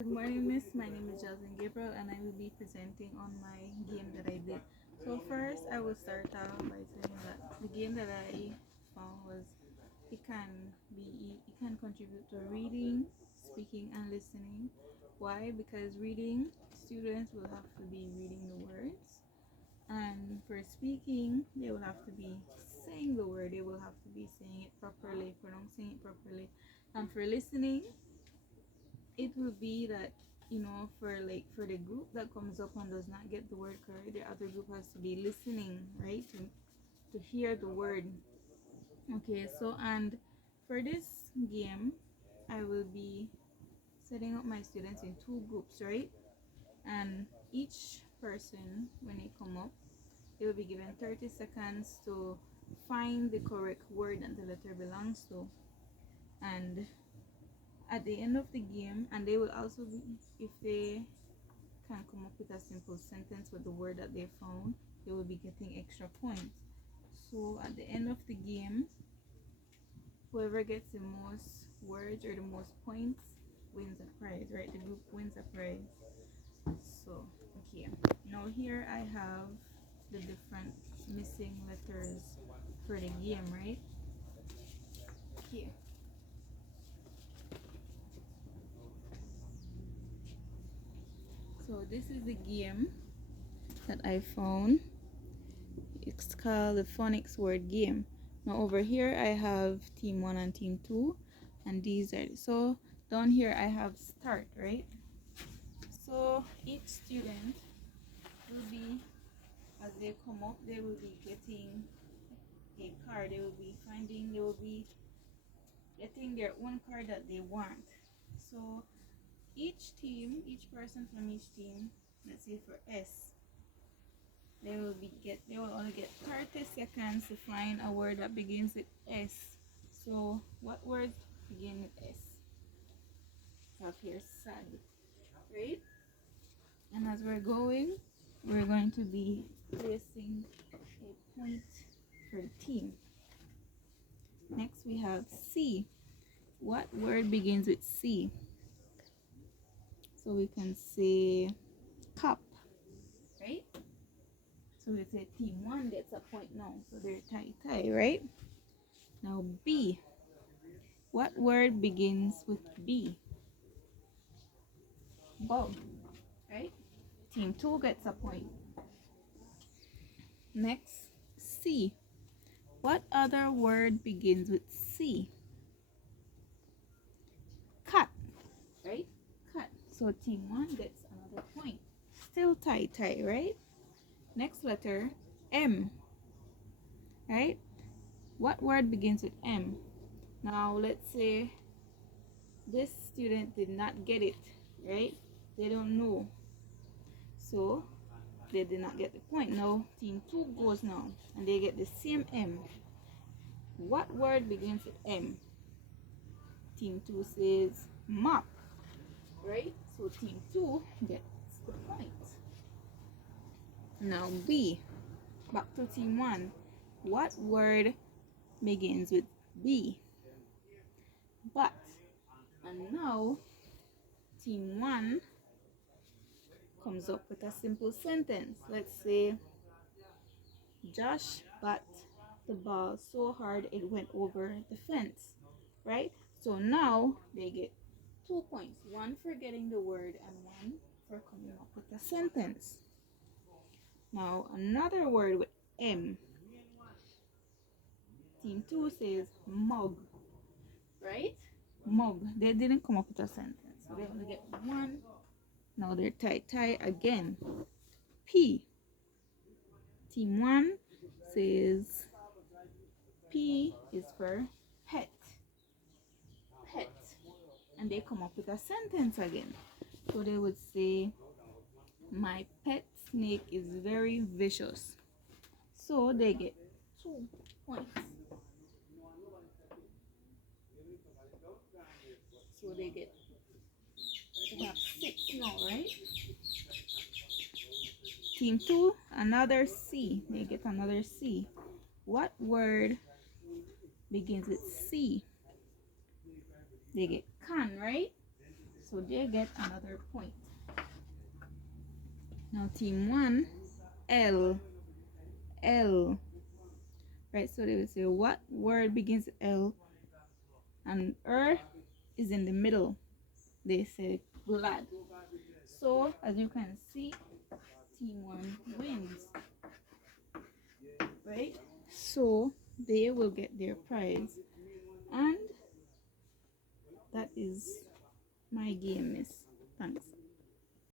Good morning, miss. My name is Jasmine Gabriel, and I will be presenting on my game that I did. So first, I will start out by saying that the game that I found was it can contribute to reading, speaking, and listening. Why? Because reading, students will have to be reading the words, and for speaking, they will have to be saying the word. They will have to be saying it properly, pronouncing it properly, and for listening it will be that for the group that comes up and does not get the word correct, the other group has to be listening, right, to hear the word. Okay, so and for this game I will be setting up my students in two groups, right? And each person, when they come up, they will be given 30 seconds to find the correct word that the letter belongs to. And at the end of the game, and they will also be, if they can come up with a simple sentence with the word that they found, they will be getting extra points. So at the end of the game, whoever gets the most words or the most points wins a prize, right? The group wins a prize. So okay, now here I have the different missing letters for the game, right? Here, so this is the game that I found. It's called the phonics word game. Now over here I have team 1 and team 2, and these are, so down here I have start, right? So each student will be, as they come up, they will be getting a card. They will be getting their own card that they want. So each person from each team, let's say for S, they will only get 30 seconds to find a word that begins with S. So what words begin with S? Up here, sad, right? And as we're going to be placing a point for the team. Next we have C. What word begins with C? So we can say cup, right? So we say team 1 gets a point now. So they're tie, right? Now B. What word begins with B? Bug, right? Team 2 gets a point. Next, C. What other word begins with C? Cut, right? Cut. So team 1 gets another point. Still tie, right? Next letter, M, right? What word begins with M? Now let's say this student did not get it, right? They don't know. So they did not get the point. Now team 2 goes now and they get the same M. What word begins with M? Team 2 says mop, right? So team 2 gets the point. Now B, back to team 1. What word begins with B? But. And now team 1 comes up with a simple sentence. Let's say Josh bat the ball so hard it went over the fence, right? So now they get 2 points, one for getting the word and one for coming up with a sentence. Now another word with M. Team 2 says mug, right? Mug. They didn't come up with a sentence, so they only get one. Now they're tie again. P. Team 1 says P is for pet. Pet. And they come up with a sentence again. So they would say, my pet snake is very vicious. So they get 2 points. So they have 6 now, right? Team 2, another C. They get another C. What word begins with C? They get can, right? So they get another point. Now team 1, L, L. Right, so they will say what word begins with L and is in the middle. They say glad. So as you can see, team 1 wins. Right? So they will get their prize. And that is my game, miss. Thanks.